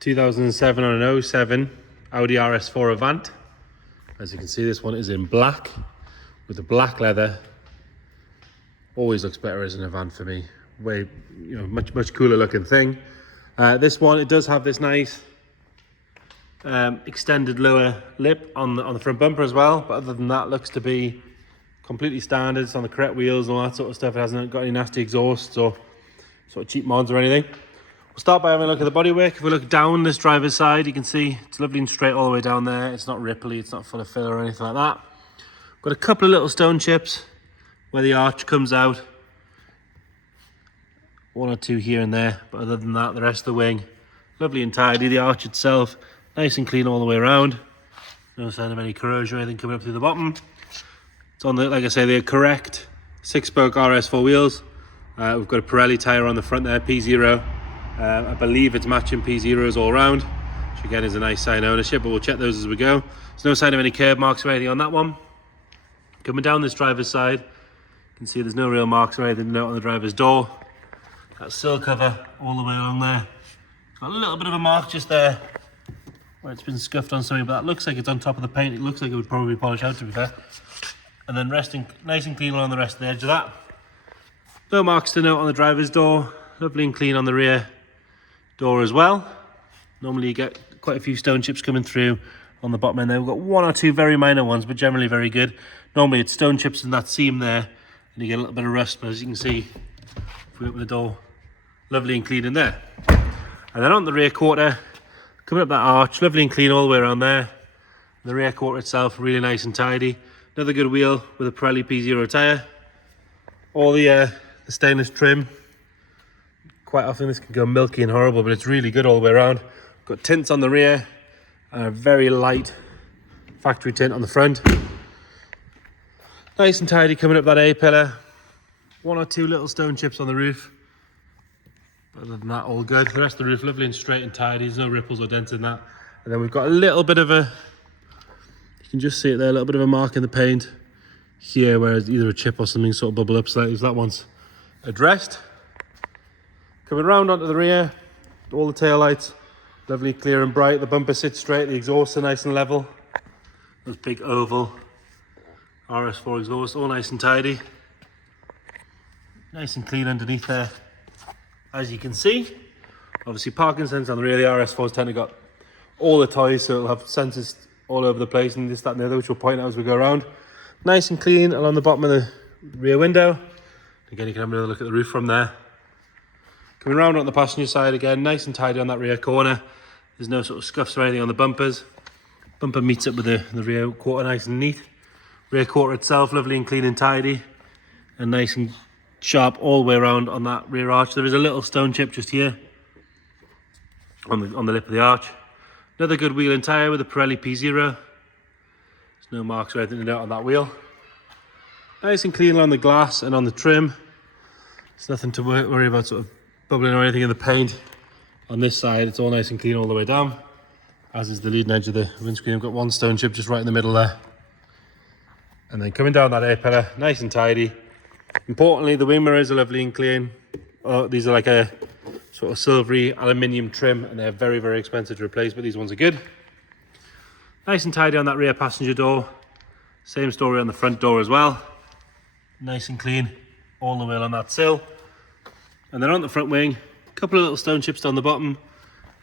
2007 on an 07 Audi RS4 Avant. As you can see, this one is in black with the black leather. Always looks better as an Avant for me. Way, much cooler looking thing. This one, it does have this nice extended lower lip on the front bumper as well, but other than that, looks to be completely standard. It's on the correct wheels and all that sort of stuff. It hasn't got any nasty exhausts or sort of cheap mods or anything. We'll start by having a look at the bodywork. If we look down this driver's side, you can see it's lovely and straight all the way down there. It's not ripply, it's not full of filler or anything like that. Got a couple of little stone chips where the arch comes out. One or two here and there, but other than that, the rest of the wing, lovely and tidy. The arch itself, nice and clean all the way around. No sign of any corrosion or anything coming up through the bottom. It's on the, like I say, the correct 6-spoke RS4 wheels. We've got a Pirelli tyre on the front there, P0. I believe it's matching P0s all around, which again is a nice sign of ownership, but we'll check those as we go. There's no sign of any curb marks or anything on that one. Coming down this driver's side, you can see there's no real marks or anything to note on the driver's door. That sill cover all the way along there. Got a little bit of a mark just there where it's been scuffed on something, but that looks like it's on top of the paint. It looks like it would probably polish out, to be fair. And then resting nice and clean along the rest of the edge of that. No marks to note on the driver's door. Lovely and clean on the rear door as well. Normally you get quite a few stone chips coming through on the bottom end there. We've got one or two very minor ones, but generally very good. Normally it's stone chips in that seam there, and you get a little bit of rust, but as you can see, if we open the door, lovely and clean in there. And then on the rear quarter, coming up that arch, lovely and clean all the way around there. The rear quarter itself, really nice and tidy. Another good wheel with a Pirelli P0 tyre. All the stainless trim. Quite often this can go milky and horrible, but it's really good all the way around. Got tints on the rear, and a very light factory tint on the front. Nice and tidy coming up that A-pillar. One or two little stone chips on the roof. Other than that, all good. The rest of the roof, lovely and straight and tidy. There's no ripples or dents in that. And then we've got a little bit of a, you can just see it there, a little bit of a mark in the paint here, where either a chip or something sort of bubble up slightly. So that one's addressed. Coming round onto the rear, all the tail lights, lovely, clear and bright. The bumper sits straight, the exhausts are nice and level. Those big oval RS4 exhaust, all nice and tidy. Nice and clean underneath there, as you can see. Obviously parking sensors on the rear. The RS4's tend to got all the toys, so it'll have sensors all over the place and this, that and the other, which we'll point out as we go around. Nice and clean along the bottom of the rear window. Again, you can have another look at the roof from there. Coming around on the passenger side again, nice and tidy on that rear corner. There's no sort of scuffs or anything on the bumpers. Bumper meets up with the rear quarter, nice and neat. Rear quarter itself, lovely and clean and tidy. And nice and sharp all the way around on that rear arch. There is a little stone chip just here on the lip of the arch. Another good wheel and tyre with a Pirelli P0. There's no marks or anything to note on that wheel. Nice and clean along the glass and on the trim. There's nothing to worry about sort of bubbling or anything in the paint. On this side, it's all nice and clean all the way down, as is the leading edge of the windscreen. I've got one stone chip just right in the middle there. And then coming down that A-pillar, nice and tidy. Importantly, the wing mirrors are lovely and clean. These are like a sort of silvery aluminium trim, and they're very, very expensive to replace, but these ones are good. Nice and tidy on that rear passenger door. Same story on the front door as well. Nice and clean all the way on that sill. And then on the front wing, a couple of little stone chips down the bottom,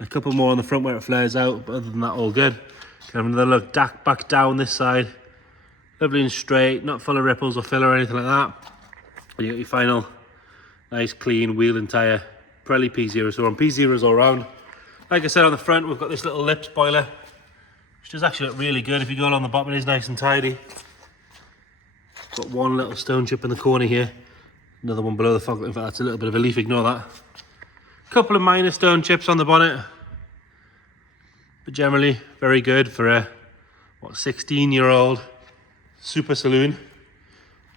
a couple more on the front where it flares out, but other than that, all good. Can have another look back down this side. Lovely and straight, not full of ripples or filler or anything like that. You got your final nice clean wheel and tyre Pirelli P0, so we're on P0s all around. Like I said, on the front we've got this little lip spoiler, which does actually look really good. If you go along the bottom, it is nice and tidy. Got one little stone chip in the corner here, another one below the fog. In fact, that's a little bit of a leaf, ignore that. Couple of minor stone chips on the bonnet, but generally very good for a 16-year-old super saloon,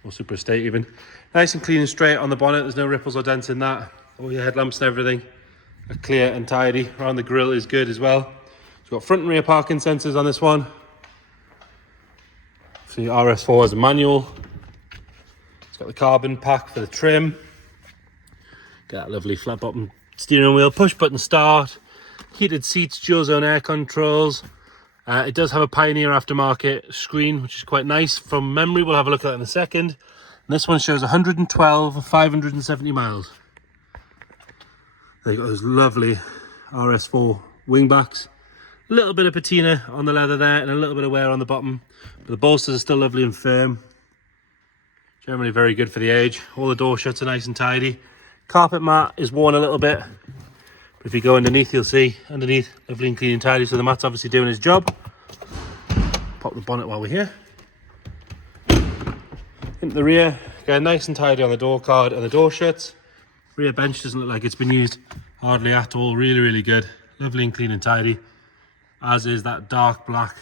or super estate even. Nice and clean and straight on the bonnet. There's no ripples or dents in that. All your headlamps and everything are clear and tidy. Around the grille is good as well. It's got front and rear parking sensors on this one. For the RS4 as a manual. It's got the carbon pack for the trim. Got that lovely flat bottom steering wheel, push button start, heated seats, dual zone air controls. It does have a Pioneer aftermarket screen, which is quite nice. From memory, we'll have a look at that in a second. And this one shows 112, 570 miles. They've got those lovely RS4 wingbacks. A little bit of patina on the leather there and a little bit of wear on the bottom. But the bolsters are still lovely and firm. Generally very good for the age. All the door shuts are nice and tidy. Carpet mat is worn a little bit. But if you go underneath, you'll see underneath, lovely and clean and tidy. So the mat's obviously doing his job. Pop the bonnet while we're here. Into the rear, again, nice and tidy on the door card and the door shuts. Rear bench doesn't look like it's been used hardly at all. Really, really good. Lovely and clean and tidy. As is that dark black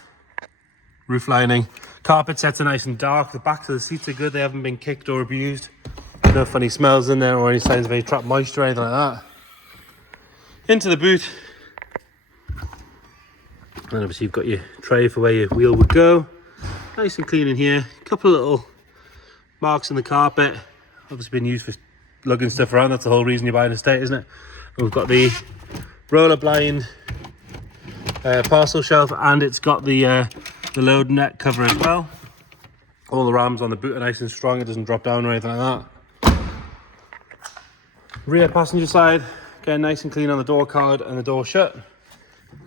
roof lining. Carpet sets are nice and dark. The backs of the seats are good. They haven't been kicked or abused. No funny smells in there or any signs of any trapped moisture or anything like that. Into the boot. And obviously you've got your tray for where your wheel would go. Nice and clean in here. A couple of little marks in the carpet. Obviously been used for lugging stuff around. That's the whole reason you're buying a estate, isn't it? And we've got the roller blind parcel shelf, and it's got the load net cover as well. All the rams on the boot are nice and strong. It doesn't drop down or anything like that. Rear passenger side, again, nice and clean on the door card and the door shut.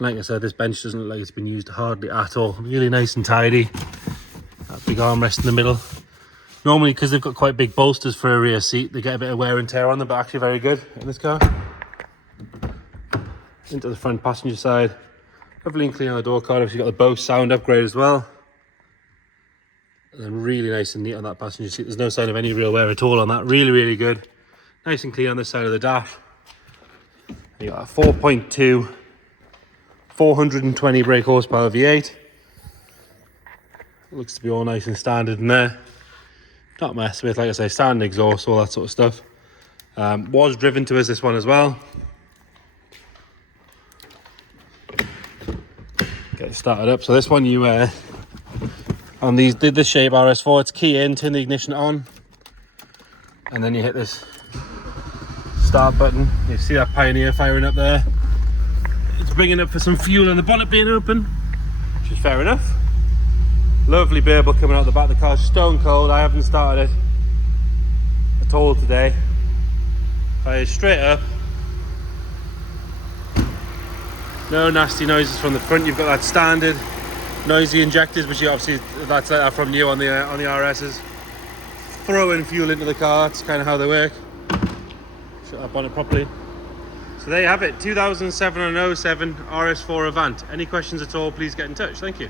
Like I said, this bench doesn't look like it's been used hardly at all. Really nice and tidy. That big armrest in the middle. Normally, because they've got quite big bolsters for a rear seat, they get a bit of wear and tear on them, but actually very good in this car. Into the front passenger side. Lovely and clean on the door card. Obviously, you've got the Bose sound upgrade as well. And then really nice and neat on that passenger seat. There's no sign of any real wear at all on that. Really, really good. Nice and clean on this side of the dash. You got a 4.2, 420 brake horsepower V8. Looks to be all nice and standard in there. Not messed with, like I say, standard exhaust, all that sort of stuff. Was driven to us, this one as well. Get it started up. So this one you on these did the shape RS4, it's key in, turn the ignition on, and then you hit this start button. You see that Pioneer firing up there. It's bringing up for some fuel and the bonnet being open, which is fair enough. Lovely burble coming out the back of the car, stone cold. I haven't started it at all today. Fires straight up. No nasty noises from the front. You've got that standard noisy injectors, which you obviously, that's like that from new on the RSs. Throwing fuel into the car, it's kind of how they work. Shut that bonnet properly. So there you have it, 2007 and 07 RS4 Avant. Any questions at all, please get in touch. Thank you.